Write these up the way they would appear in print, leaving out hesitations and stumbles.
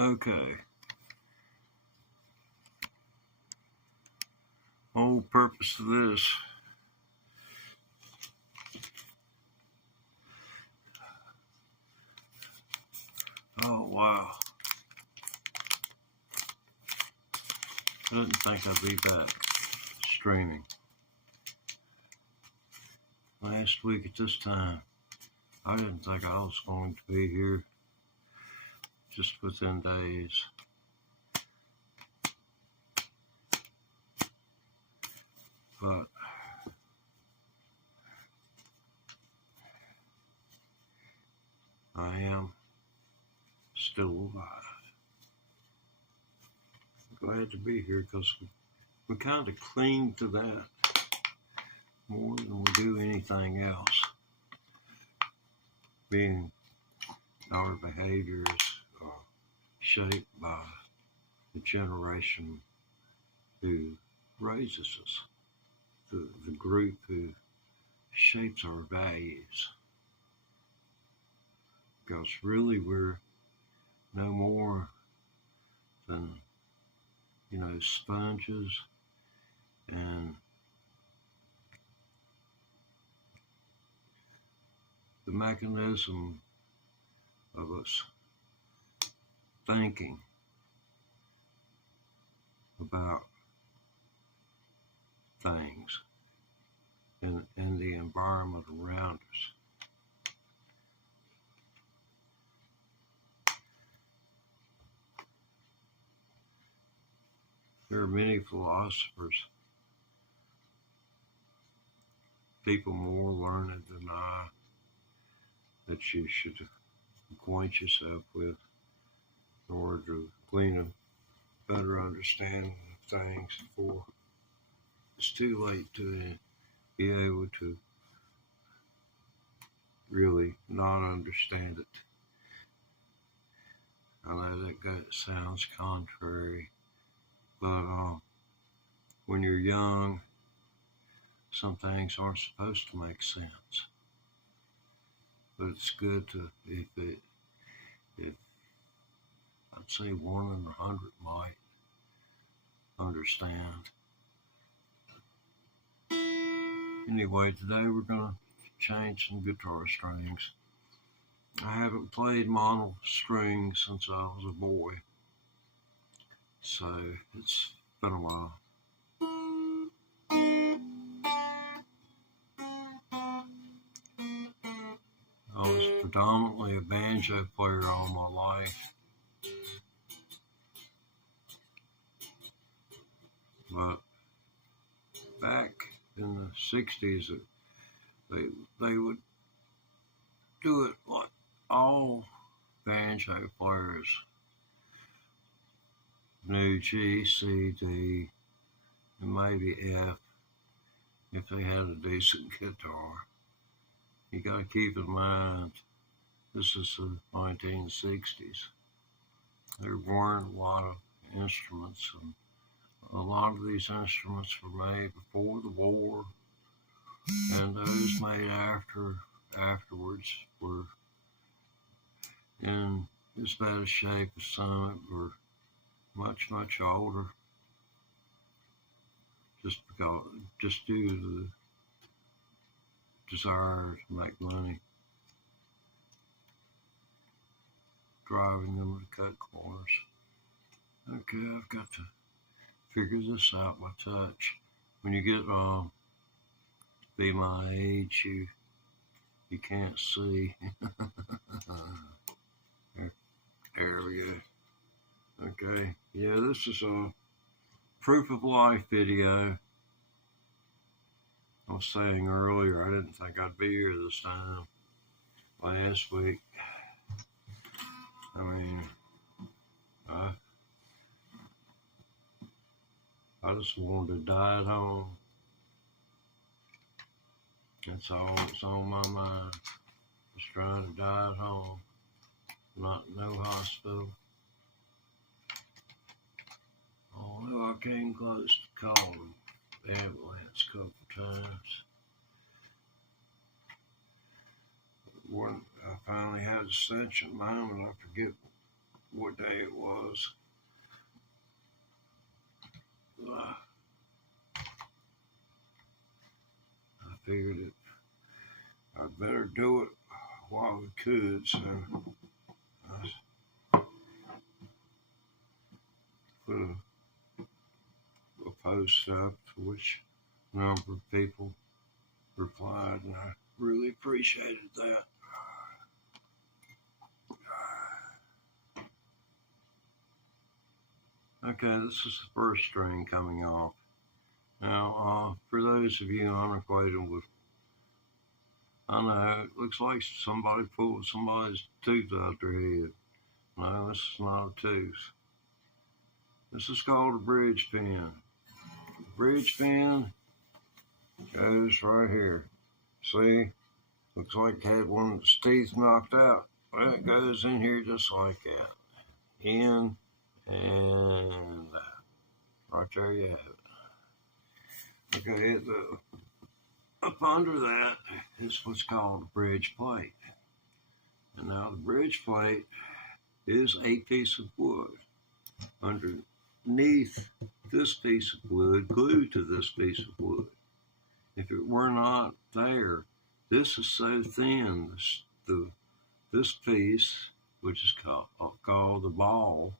Okay. Whole purpose of this oh wow. I didn't think I'd be back streaming. Last week at this time, I didn't think I was going to be here just within days. But I am still alive. Glad to be here because we kind of cling to that more than we do anything else. Being our behaviors are shaped by the generation who raises us, the group who shapes our values. Because really we're no more than, sponges and the mechanism of us thinking about things in the environment around us. There are many philosophers, people more learned than I, that you should acquaint yourself with in order to glean a better understanding of things before it's too late to be able to really not understand it. I know that sounds contrary, but when you're young, some things aren't supposed to make sense. But it's good to, if I'd say 1 in 100 might understand. Anyway, today we're going to change some guitar strings. I haven't played Monel strings since I was a boy, so it's been a while. I was predominantly a banjo player all my life, but back in the 60s, they would do it like all banjo players knew G, C, D, and maybe F if they had a decent guitar. You got to keep in mind, this is the 1960s. There weren't a lot of instruments, and a lot of these instruments were made before the war, and those made afterwards were in as bad a shape as some that were much, much older, just due to the desire to make money, driving them to cut corners. Okay, I've got to figure this out by touch. When you get to be my age, you can't see. There we go. Okay, yeah, this is a proof of life video. I was saying earlier, I didn't think I'd be here this time last week. I mean, I just wanted to die at home. That's all that's on my mind. Just trying to die at home. Not no hospital. Although I came close to calling the ambulance a couple times. When I finally had a sentient moment, I forget what day it was. I figured it, I'd better do it while we could, so I put a post up to which a number of people replied, and I really appreciated that. Okay, this is the first string coming off. Now, for those of you unacquainted with, I know it looks like somebody pulled somebody's tooth out their head. No, this is not a tooth. This is called a bridge pin. The bridge pin goes right here. See? Looks like it had one of its teeth knocked out. Well, it goes in here just like that. In and out. Right there you have it. Okay, up under that is what's called a bridge plate. And now the bridge plate is a piece of wood. Underneath this piece of wood, glued to this piece of wood. If it were not there, this is so thin, this piece, which is called the ball,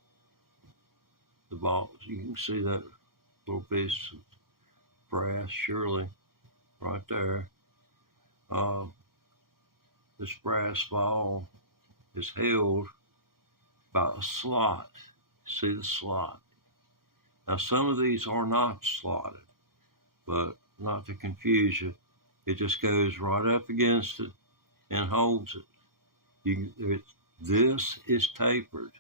you can see that little piece of brass, surely, right there. This brass ball is held by a slot. See the slot? Now, some of these are not slotted, but not to confuse you, it just goes right up against it and holds it. This is tapered,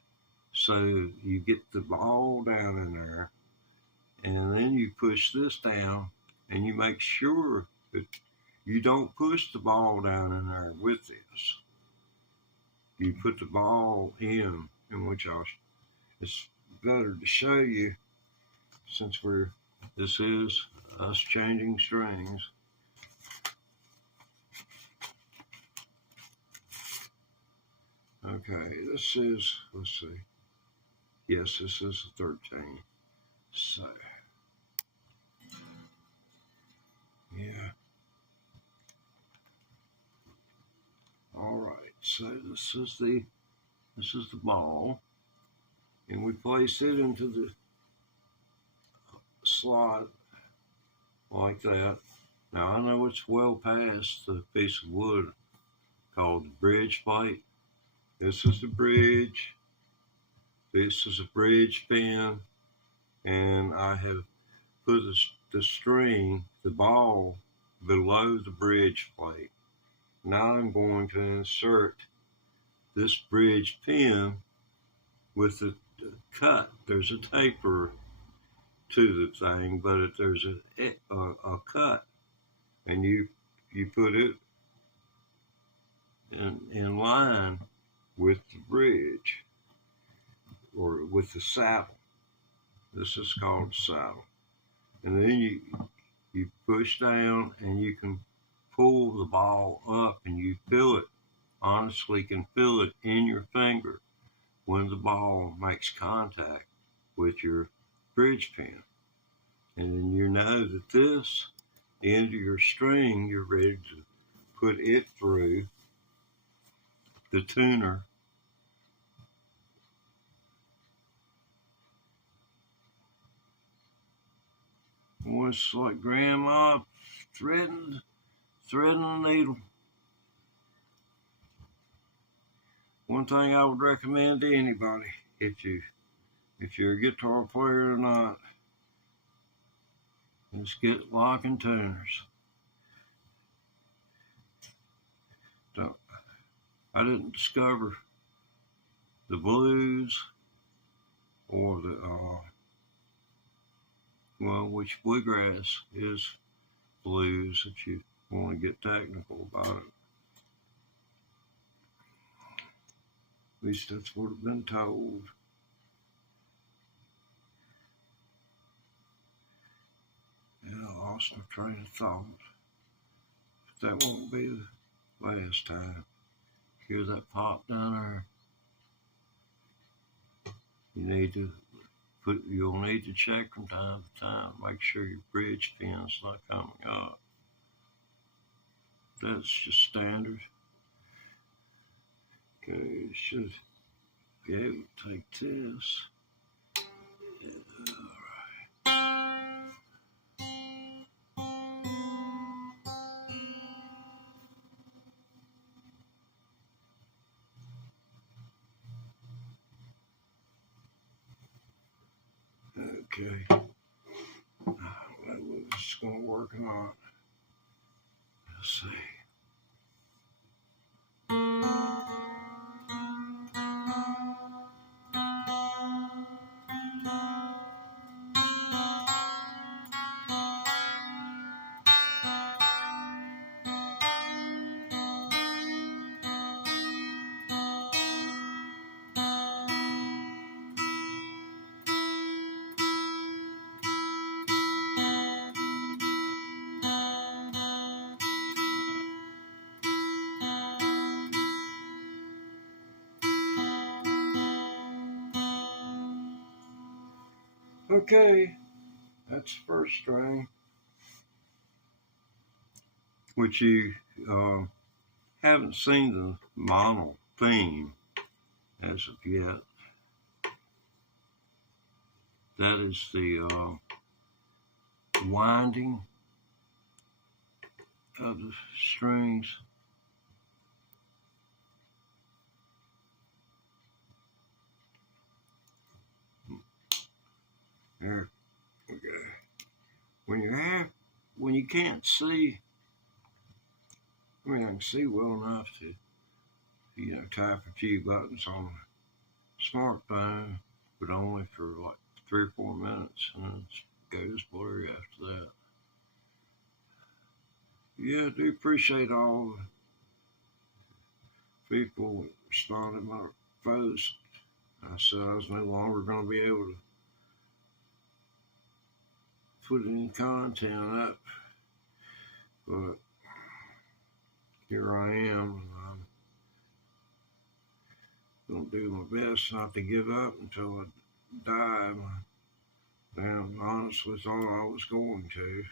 so you get the ball down in there, and then you push this down, and you make sure that you don't push the ball down in there with this. You put the ball in which it's better to show you, since this is us changing strings. Okay, this is, let's see. Yes, this is a 13. So, yeah. All right, so this is the ball, and we place it into the slot like that. Now, I know it's well past the piece of wood called the bridge plate. This is the bridge. This is a bridge pin, and I have put the string, the ball, below the bridge plate. Now I'm going to insert this bridge pin with the cut. There's a taper to the thing, but there's a cut, and you put it in line with the bridge, or with the saddle. This is called saddle. And then you push down, and you can pull the ball up, and you feel it, honestly can feel it in your finger when the ball makes contact with your bridge pin. And then you know that this end of your string, you're ready to put it through the tuner. Well, it's like grandma threading a needle. One thing I would recommend to anybody, if you're a guitar player or not, is get locking tuners. So, I didn't discover the blues or which bluegrass is blues, if you want to get technical about it. At least that's what I've been told. Yeah, I lost my train of thought. But that won't be the last time. Hear that pop down there? You'll need to check from time to time. Make sure your bridge pin's not coming up. That's just standard. Okay, should be able to take this. Okay. Whether it's going to work or not. Let's see. Okay, that's the first string, which you haven't seen the Monel theme as of yet. That is the winding of the strings. There, okay. When you can't see, I can see well enough to, type a few buttons on a smartphone, but only for like 3 or 4 minutes, and it goes blurry after that. Yeah, I do appreciate all the people responding to my post. I said I was no longer going to be able to put any content up, but here I am, and I'm going to do my best not to give up until I die. And honestly, thought I was going to,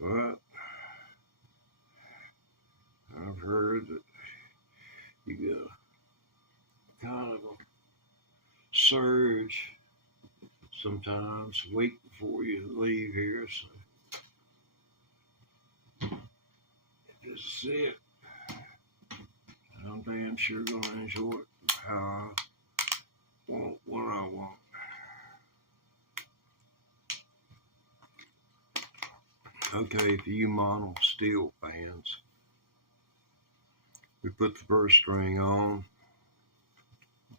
but I've heard that you get a kind of a surge sometimes a week before you leave here, so just to see it, I'm damn sure going to enjoy it how I want what I want. Okay, for you Monel steel fans, we put the first string on.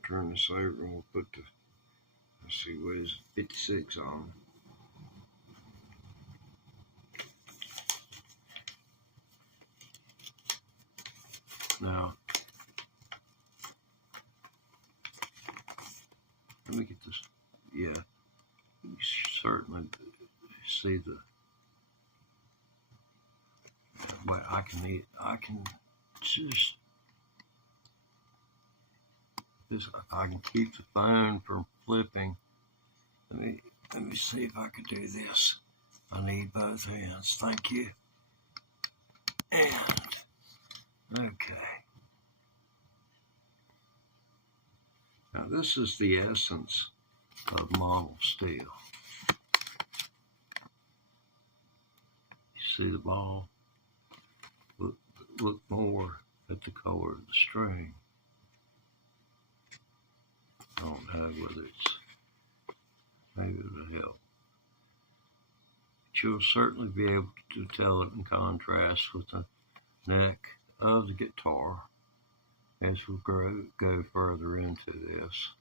Turn this over and we'll put the, let's see, what is it, 56 on. Now, let me get this. Yeah, you certainly see the. But I can just. I can keep the phone from flipping. Let me see if I can do this. I need both hands. Thank you. And okay. Now this is the essence of Monel steel. You see the ball? Look more at the color of the string. I don't know whether it's, maybe it'll help. But you'll certainly be able to tell it in contrast with the neck of the guitar as we go further into this.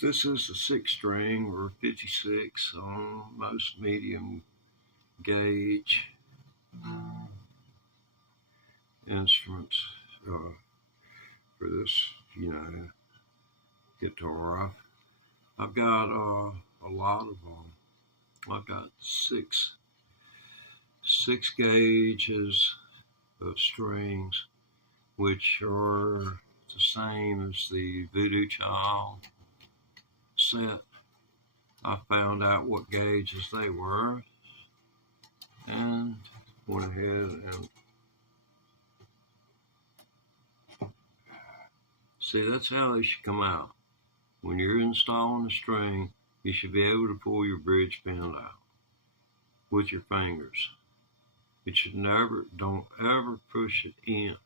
This is a 6 string or 56 on most medium gauge instruments for this, guitar. I've got a lot of them. I've got six gauges of strings, which are the same as the Voodoo Child set. I found out what gauges they were and went ahead and see, that's how they should come out. When you're installing a string, you should be able to pull your bridge pin out with your fingers. It should never, don't ever push it in.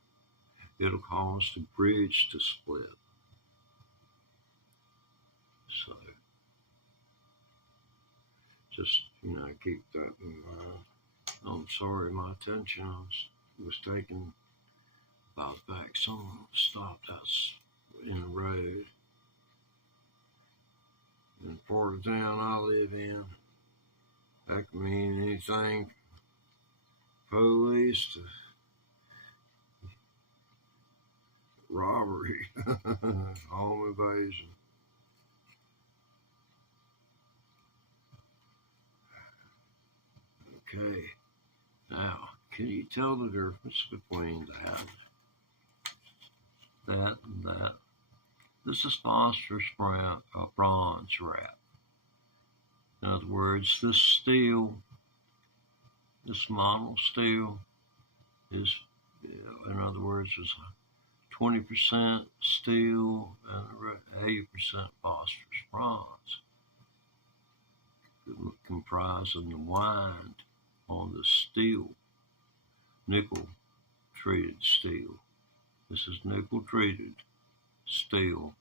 It'll cause the bridge to split. So, just, keep that in mind. I'm sorry, my attention was taken by the fact someone stopped us in the road. In the part of town I live in, that can mean anything. Police to robbery, home invasion. Okay, now, can you tell the difference between that and that? This is phosphorus bronze wrap. In other words, this steel, this Monel steel is, in other words, is 20% steel and 80% phosphorus bronze, comprising the wind on the steel, nickel treated steel. This is nickel treated steel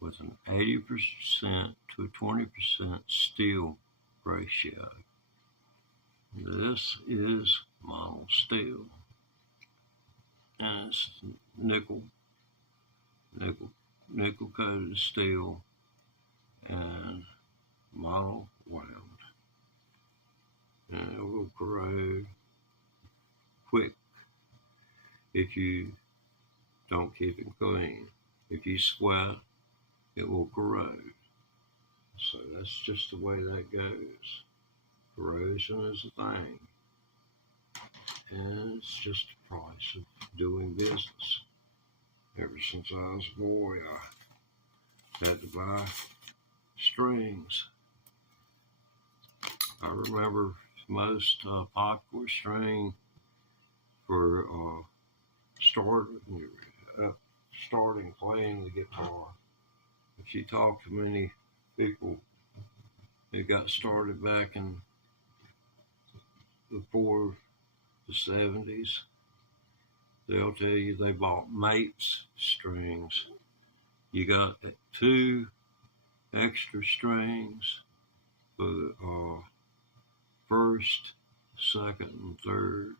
with an 80% to a 20% steel ratio. This is Monel steel, and it's nickel coated steel and Monel wound, and it will corrode quick if you don't keep it clean. If you sweat, it will corrode. So that's just the way that goes. Corrosion is a thing, and it's just the price of doing business. Ever since I was a boy, I had to buy strings. I remember the most popular string for starting playing the guitar. If you talk to many people that got started back in before the 70s, they'll tell you they bought mates strings. You got 2 extra strings for the first, second, and third,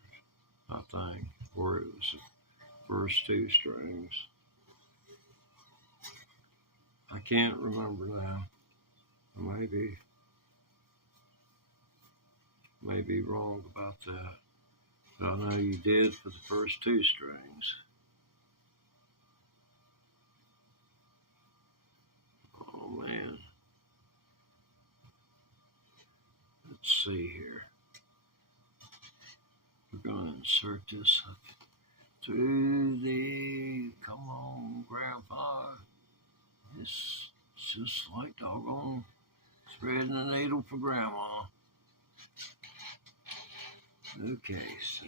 I think, or it was the first 2 strings. I can't remember now. Maybe wrong about that. But I know you did for the first 2 strings. Oh man. Let's see here. We're going to insert this up through the, come on, Grandpa. It's just like doggone threading a needle for Grandma. Okay, so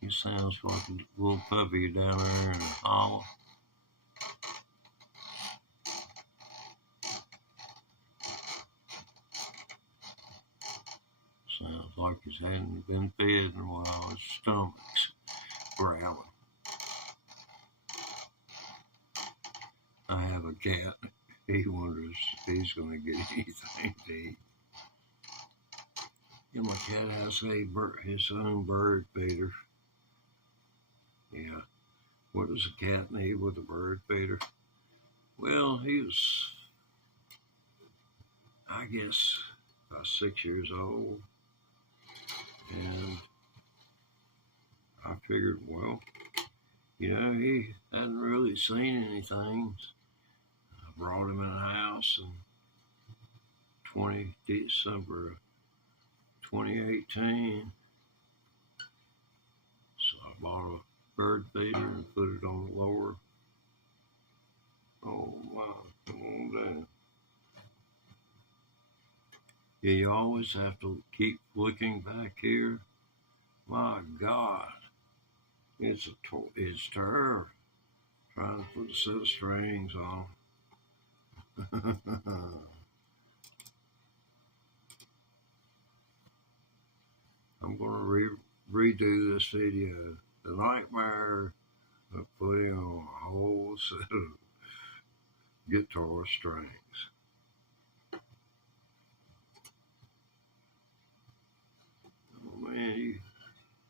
he sounds like a little puppy down there in the hollow. Sounds like he's hadn't been fed in a while. His stomach's growling. I have a cat. He wonders if he's going to get anything to eat. Yeah, my cat has his own bird feeder. Yeah. What does a cat need with a bird feeder? Well, he was, I guess, about 6 years old. And I figured, well, he hadn't really seen anything. I brought him in the house in December 2018. So I bought a bird feeder and put it on the lower. Oh wow, come on down. Yeah, you always have to keep looking back here. My God, it's terrible trying to put a set of strings on. I'm gonna redo this video. The nightmare of putting on a whole set of guitar strings. Oh man,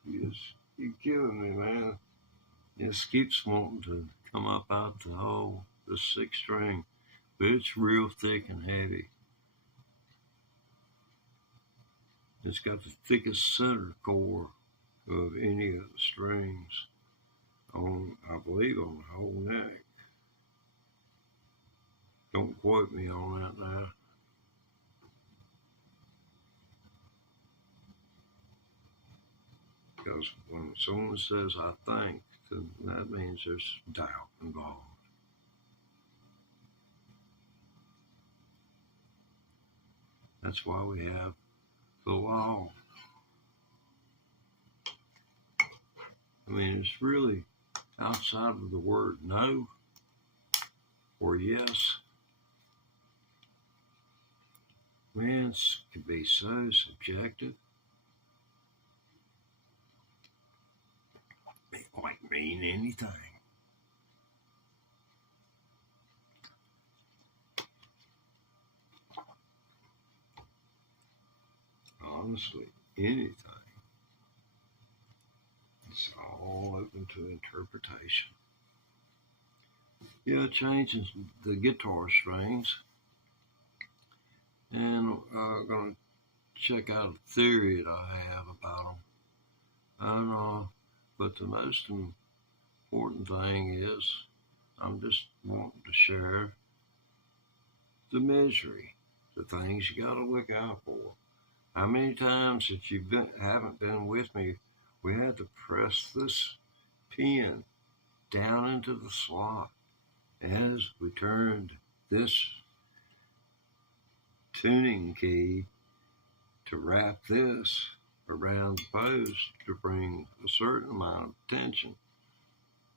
you killing me, man. It keeps wanting to come up out the hole, the 6 string, but it's real thick and heavy. It's got the thickest center core of any of the strings on, I believe, on the whole neck. Don't quote me on that now. Because when someone says I think, then that means there's doubt involved. That's why we have the law. I mean, it's really outside of the word no or yes. Man, it can be so subjective. It might mean anything. Honestly, anything. It's all open to interpretation. Yeah, changing the guitar strings. And I'm going to check out a theory that I have about them. I don't know, but the most important thing is I'm just wanting to share the misery, the things you got to look out for. How many times, if you haven't been with me, we had to press this pin down into the slot as we turned this tuning key to wrap this around the post to bring a certain amount of tension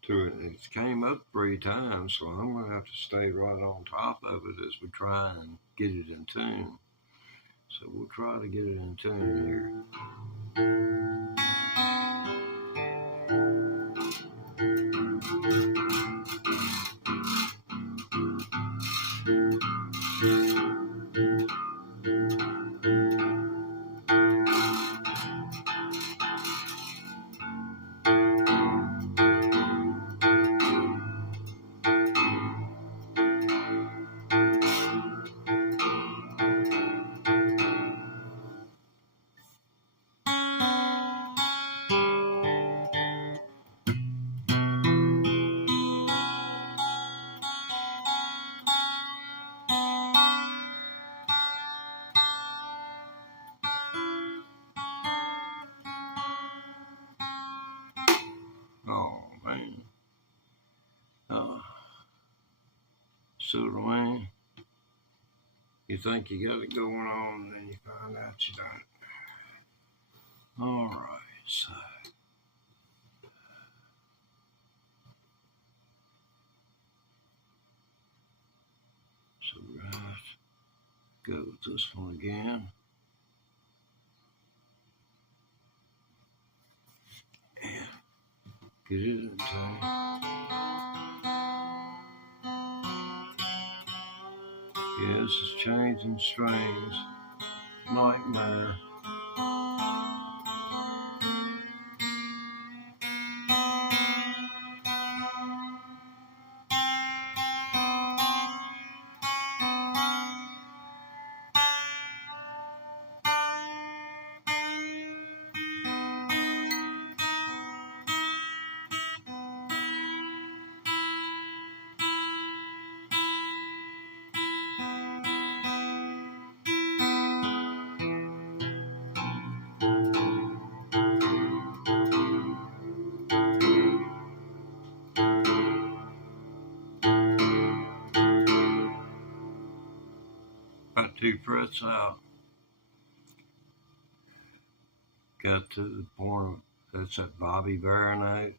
to it. And it came up 3 times, so I'm going to have to stay right on top of it as we try and get it in tune. So we'll try to get it in tune here. Oh, man. So, man, you think you got it going on, and then you find out you don't. All right, so we're going to go with this one again. And get it in tune. Yeah, this is changing strings. Nightmare. 2 frets out. Got to the point, that's that Bobby Bear note.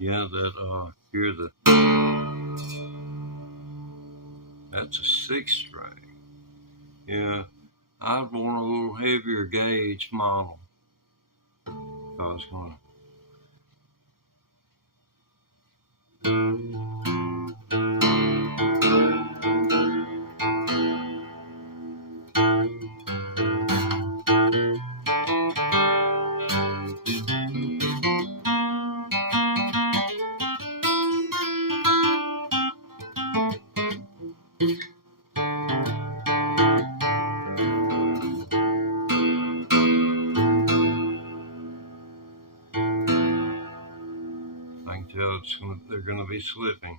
Yeah, hear that's a 6 string. Yeah, I'd want a little heavier gauge model if I was going to. I can tell they're going to be slipping.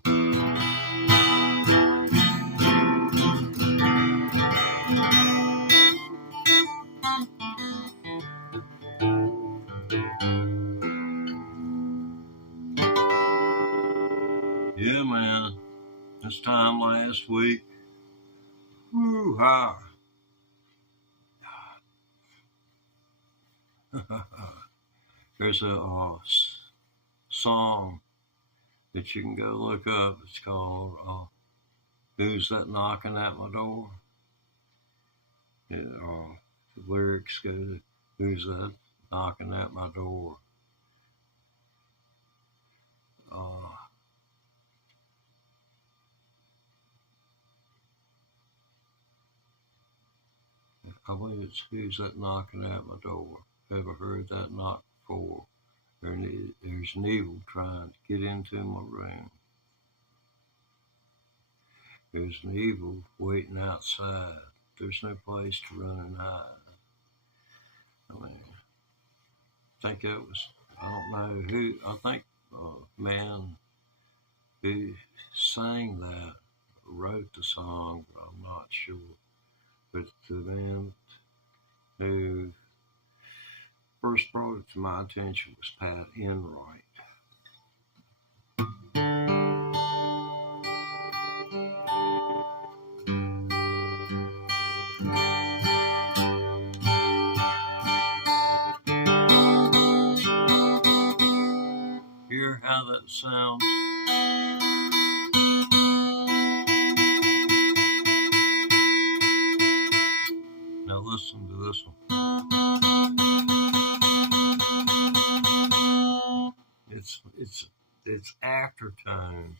Yeah, man. This time last week, woo-ha. There's a song that you can go look up. It's called Who's That Knocking at My Door? The lyrics go, who's that knocking at my door? I believe it's who's that knocking at my door? Ever heard that knock before? There's an evil trying to get into my room. There's an evil waiting outside. There's no place to run and hide. I mean, I think it was, I don't know who, I think man who sang that wrote the song, but I'm not sure. But the man who first brought it to my attention was Pat Enright. Hear how that sounds? Now listen to this one. It's aftertone.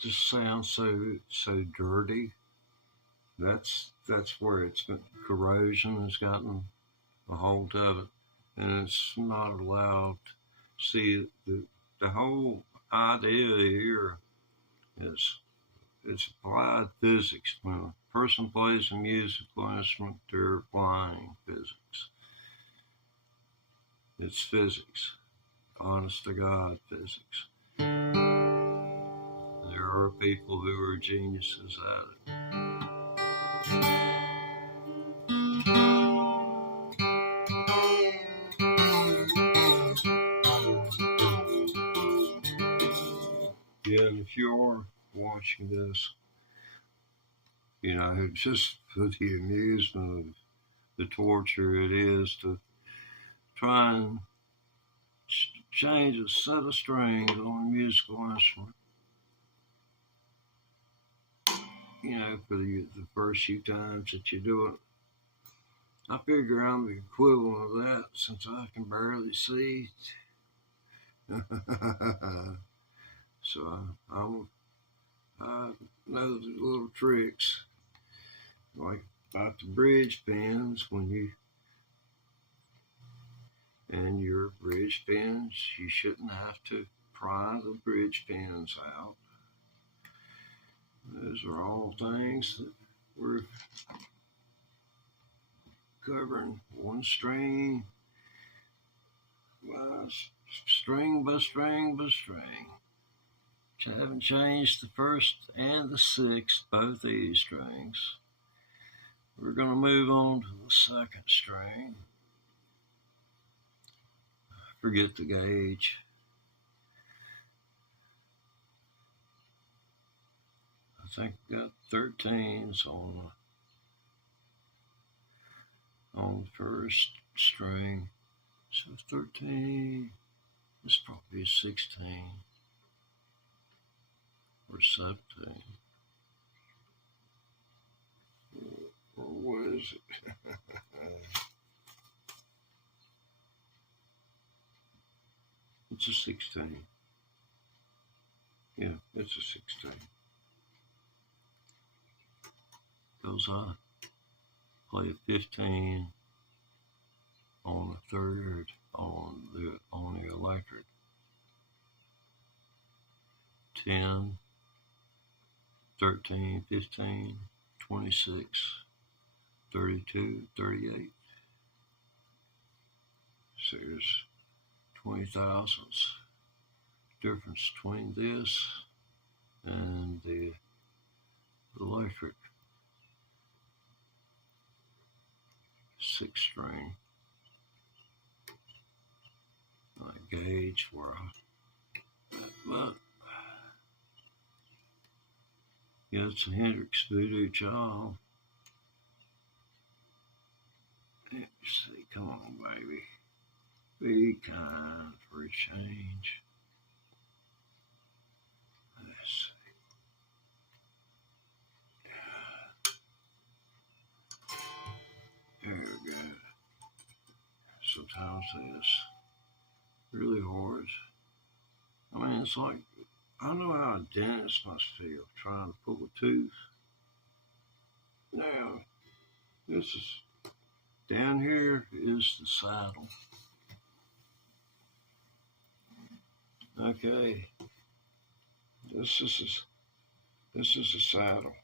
Just sounds so dirty. That's where it's been, corrosion has gotten a hold of it, and it's not allowed. See, the whole idea here is it's applied physics. When a person plays a musical instrument, they're applying physics. It's physics, honest to God physics. There are people who are geniuses at it. Yeah, and if you're watching this, just for the amusement of the torture it is to try and change a set of strings on a musical instrument. For the first few times that you do it, I figure I'm the equivalent of that since I can barely see. So I know the little tricks, like about the bridge pins. And your bridge pins, you shouldn't have to pry the bridge pins out. Those are all things that we're covering one string by string by string by string. I haven't changed the first and the sixth, both E strings. We're going to move on to the second string. Forget the gauge. I think we got 13s on the first string. So 13, this probably is 16 or 17. Or what is it? It's a 16. Yeah, it's a 16. Because I play a 15 on the third on the electric. 10, 13, 15, 26, 32, 38. So there's 20 thousandths difference between this and the electric 6-string. I gauge where but yeah, it's a Hendrix voodoo job. Let's see, come on, baby. Be kind for a change. Let's see. There we go. Sometimes it's really hard. I mean, it's like, I know how a dentist must feel trying to pull a tooth. Now, this is, down here is the saddle. Okay, this is the saddle.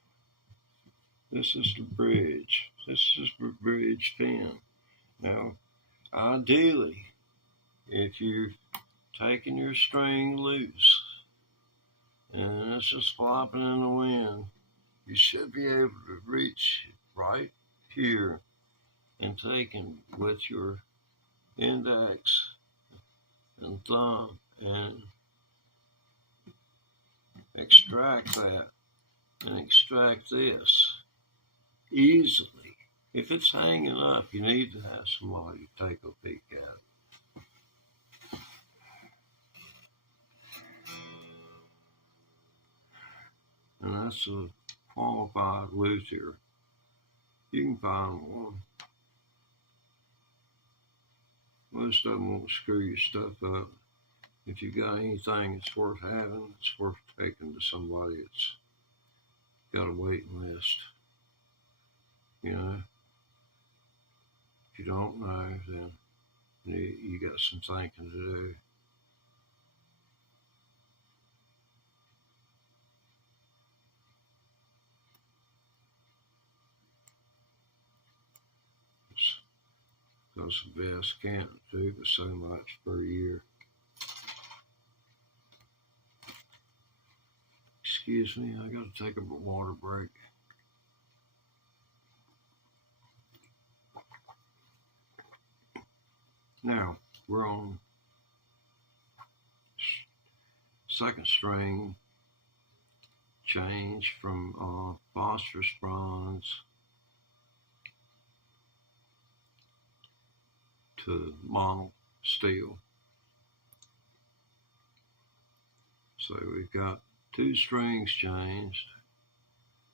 This is the bridge. This is the bridge pin. Now, ideally, if you're taking your string loose and it's just flopping in the wind, you should be able to reach right here and taking with your index and thumb and extract that and extract this easily. If it's hanging up, you need to have somebody take a peek at it. And that's a qualified luthier. You can find one. Most of them won't screw your stuff up. If you got anything that's worth having, it's worth taking to somebody that's got a waiting list. You know, if you don't know, then you got some thinking to do. Because the best can't do but so much per year. Excuse me, I got to take a water break. Now, we're on second string, change from phosphorus bronze to Monel steel. So we've got 2 strings changed,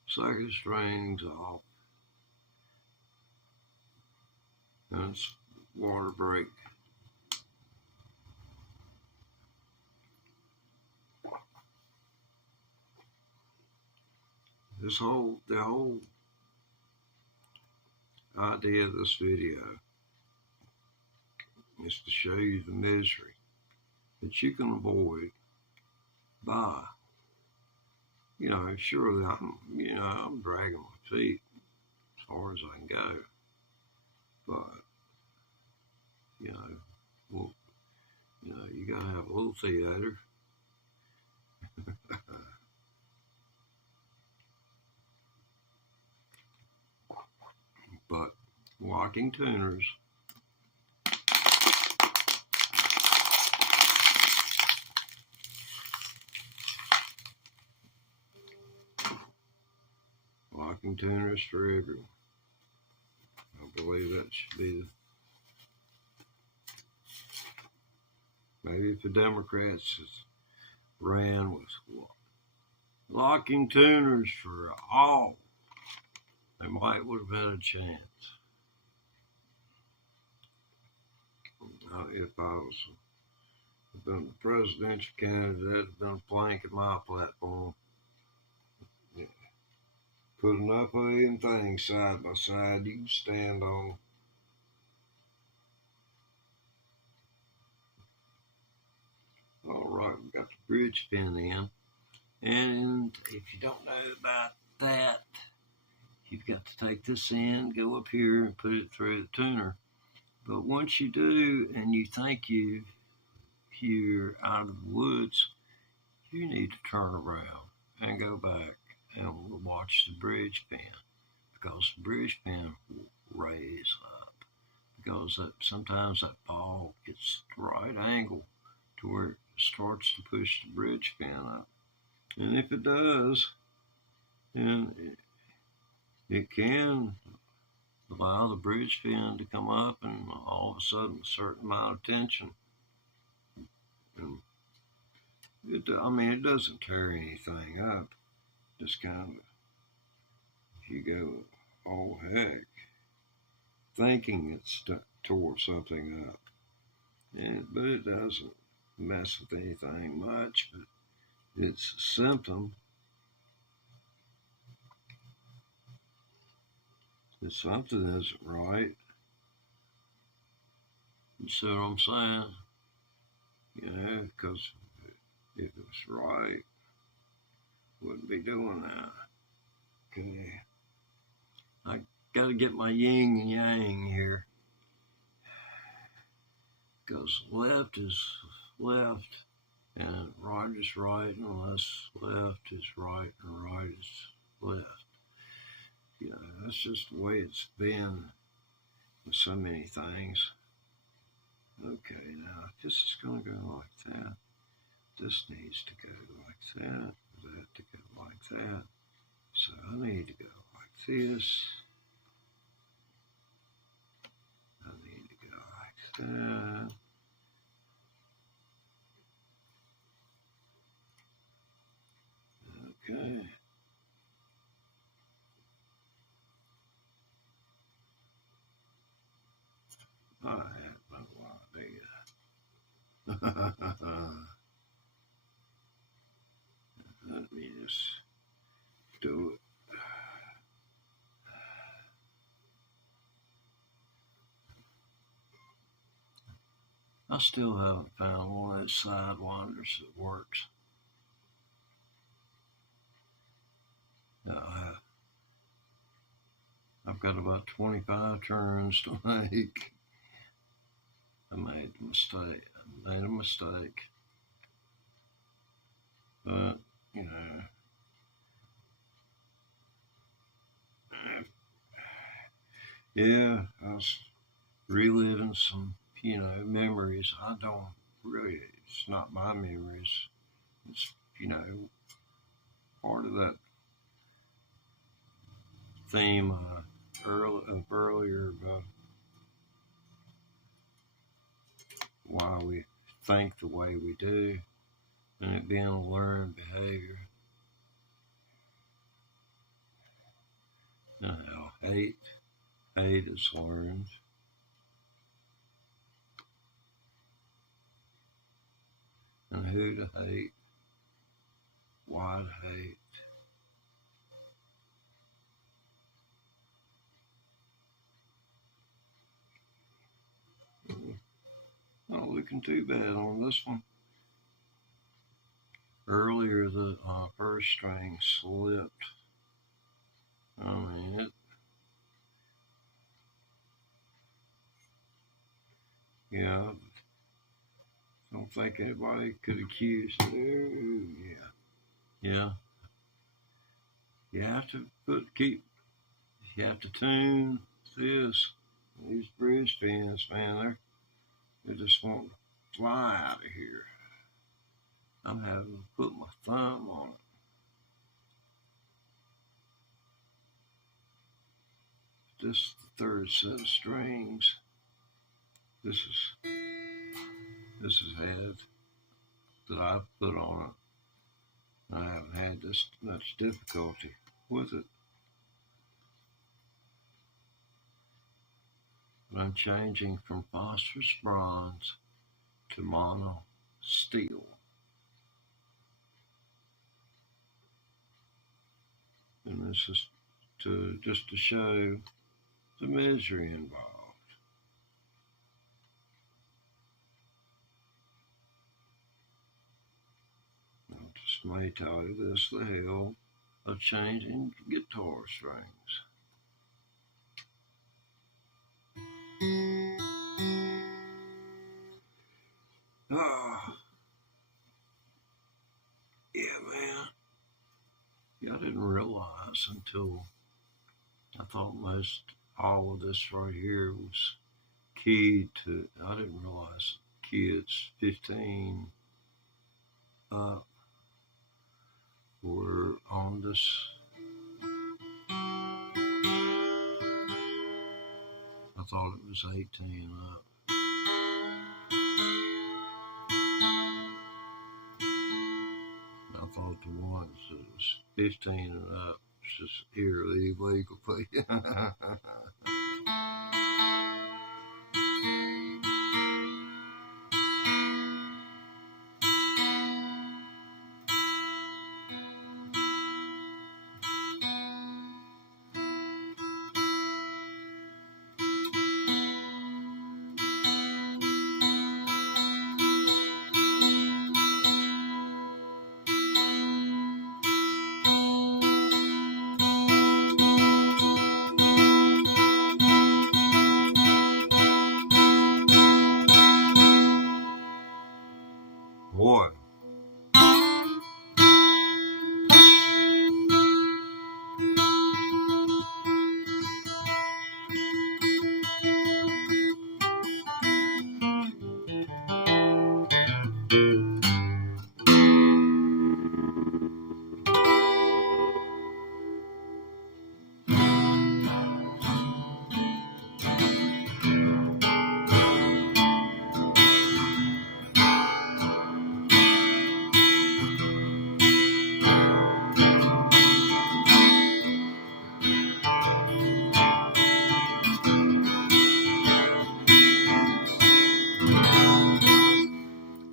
second string's off, and it's water break. The whole idea of this video is to show you the misery that you can avoid by, surely I'm dragging my feet as far as I can go, but, you gotta have a little theater. But locking tuners, locking tuners for everyone. I believe that should be maybe if the Democrats ran with locking tuners for all, they might would have had a chance. If I was been a presidential candidate, I'd been planking my platform. Yeah. Put enough of them things side by side you can stand on. All right, we got the bridge pin in. And if you don't know about that, you've got to take this in, go up here and put it through the tuner. But once you do and you think you're out of the woods, you need to turn around and go back and watch the bridge pin, because the bridge pin will raise up, because sometimes that ball gets the right angle to where it starts to push the bridge pin up. And if it does, then it can allow the bridge pin to come up, and all of a sudden a certain amount of tension. And it doesn't tear anything up. Just kind of, if you go, oh heck, thinking it's tore something up, but it doesn't mess with anything much. But it's a symptom. That something isn't right. You see what I'm saying? Because if it was right, wouldn't be doing that. Okay. I got to get my yin and yang here. Because left is left and right is right, unless left is right and right is left. That's just the way it's been with so many things. Okay, now if this is going to go like that, this needs to go like that to go like that. So I need to go like this. I need to go like that. Okay. I have no idea. Let me just do it. I still haven't found one of those side winders that works. I've got about 25 turns to make. I made a mistake. But, yeah, I was reliving some, memories. I don't really, it's not my memories. It's, part of that theme earlier about why we think the way we do, and it being a learned behavior. Now, hate is learned. And who to hate, why to hate. Not looking too bad on this one. Earlier, the first string slipped. I don't think anybody could accuse it. Yeah. Yeah, you have to you have to tune this. These bridge pins, man, they just won't fly out of here. I'm having to put my thumb on it. This is the third set of strings. This is head that I've put on it. I haven't had this much difficulty with it. But I'm changing from phosphorus bronze to mono steel. And this is just to show the misery involved. I'll just may tell you this, the hell of changing guitar strings. Yeah, man. Yeah, I didn't realize until I thought most all of this right here was keyed to. I didn't realize kids 15 up were on this. I thought it was 18 up. I thought the ones that was 15 and up was just illegal. Boy.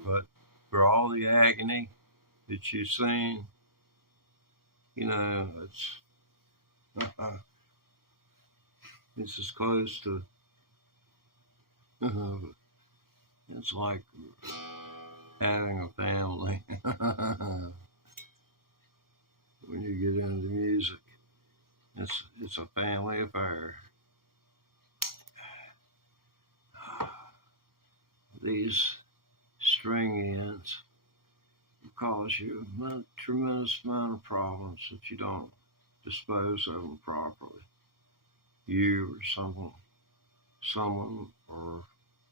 But for all the agony that you've seen, you know, it's as close to, it's like having a family. When you get into music, it's a family affair. These string ends cause you a tremendous amount of problems if you don't dispose of them properly. You or someone, or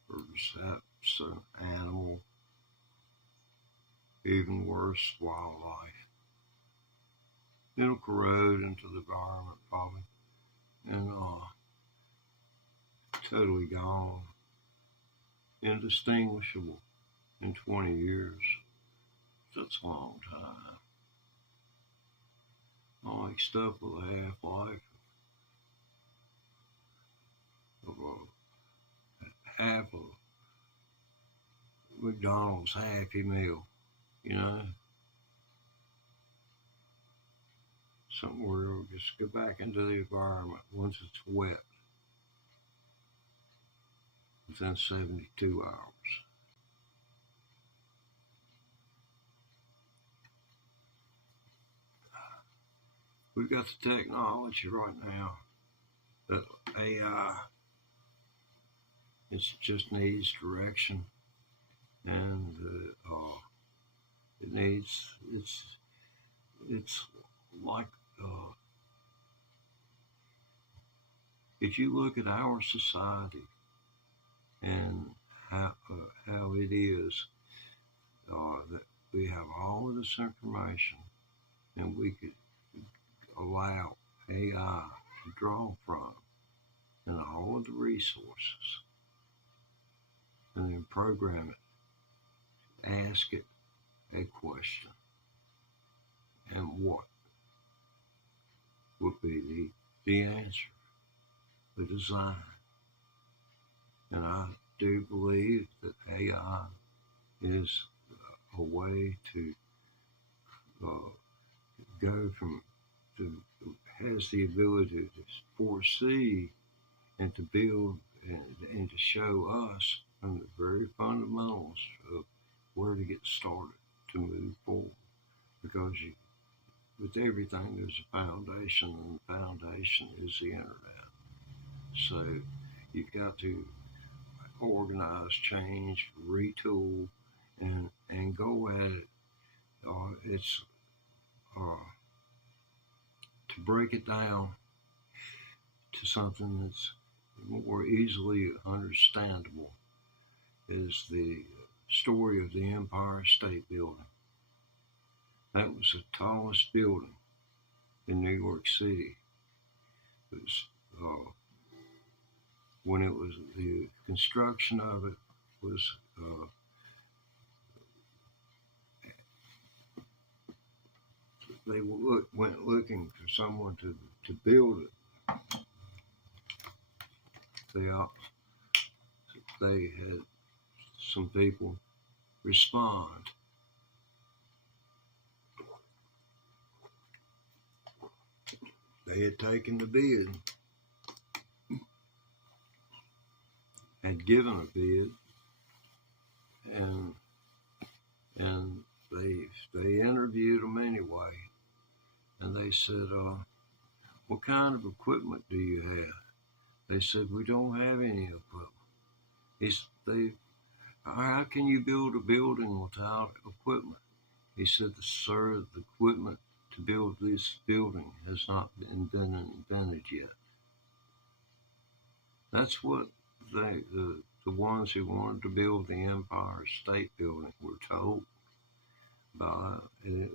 perhaps an animal, even worse, wildlife. It'll corrode into the environment probably, and totally gone, indistinguishable in 20 years. That's a long time. I like stuff with a half-life of half a McDonald's Happy Meal, you know? Something where it'll just go back into the environment once it's wet within 72 hours. We've got the technology right now that AI, it just needs direction, and it needs it's like if you look at our society and how it is that we have all of this information and we could allow AI to draw from and all of the resources and then program it, ask it a question, and what would be the answer, the design. And I do believe that AI is a way to go from, has the ability to foresee and to build and to show us from the very fundamentals of where to get started to move forward. Because with everything, there's a foundation, and the foundation is the internet. So you've got to organize, change, retool, and go at it. It's to break it down to something that's more easily understandable is the story of the Empire State Building. That was the tallest building in New York City. It was when it was the construction of it was they went looking for someone to build it. They had some people respond. They had taken the bid, had given a bid, and they interviewed them anyway, and they said, "What kind of equipment do you have?" They said, "We don't have any equipment." How can you build a building without equipment? He said, "Sir, the equipment to build this building has not been invented yet." That's what the ones who wanted to build the Empire State Building were told by it.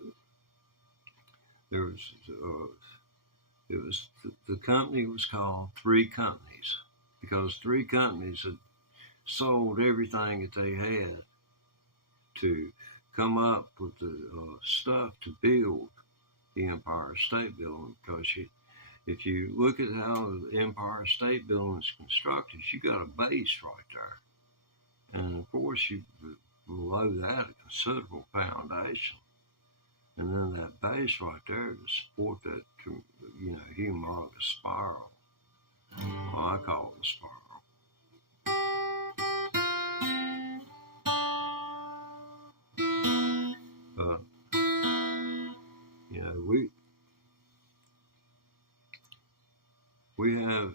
The company was called Three Companies because three companies had sold everything that they had to come up with the stuff to build the Empire State Building. Because if you look at how the Empire State Building is constructed, you got a base right there, and of course you below that a considerable foundation, and then that base right there to support that humongous spiral. Well, I call it a spiral. But we have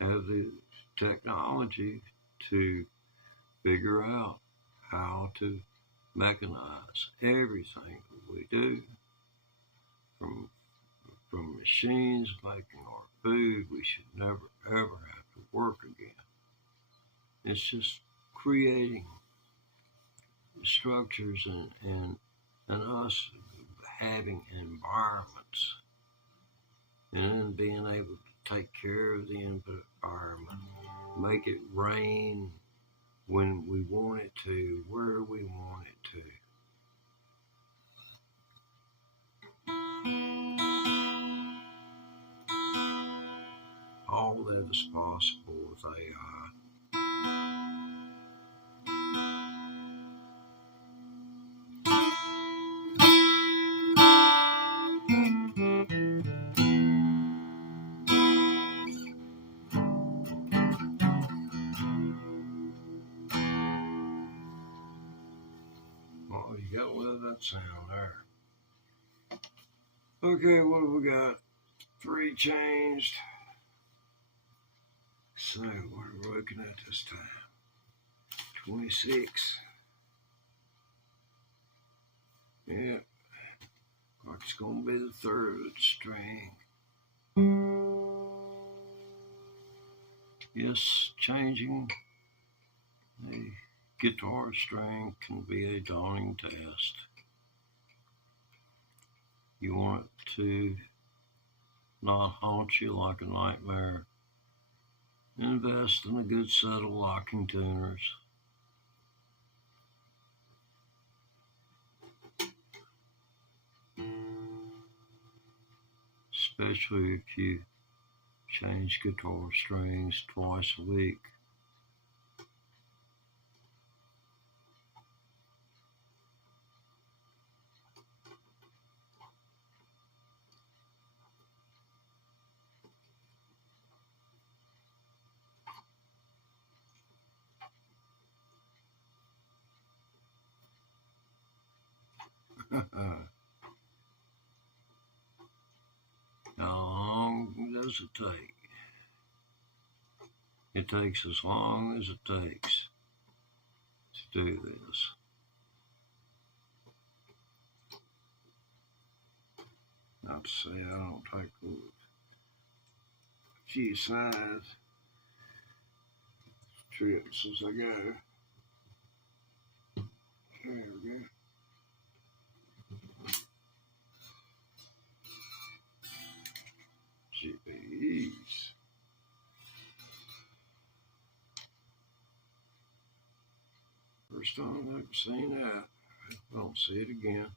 the technology to figure out how to mechanize everything that we do, from machines making our food. We should never ever have to work again. It's just creating structures and us having environments and being able to take care of the environment, make it rain when we want it to, where we want it to. All that is possible with AI. Well, you gotta love that sound there. Okay, what have we got? 3 changed. So, what are we looking at this time? 26. Yeah. It's going to be the third string. Yes, changing a guitar string can be a daunting task. You want it to not haunt you like a nightmare. Invest in a good set of locking tuners. Especially if you change guitar strings twice a week. How long does it take? It takes as long as it takes to do this. Not to say I don't take a few side trips as I go. There we go. GPEs. First time I've ever seen that. I don't see it again.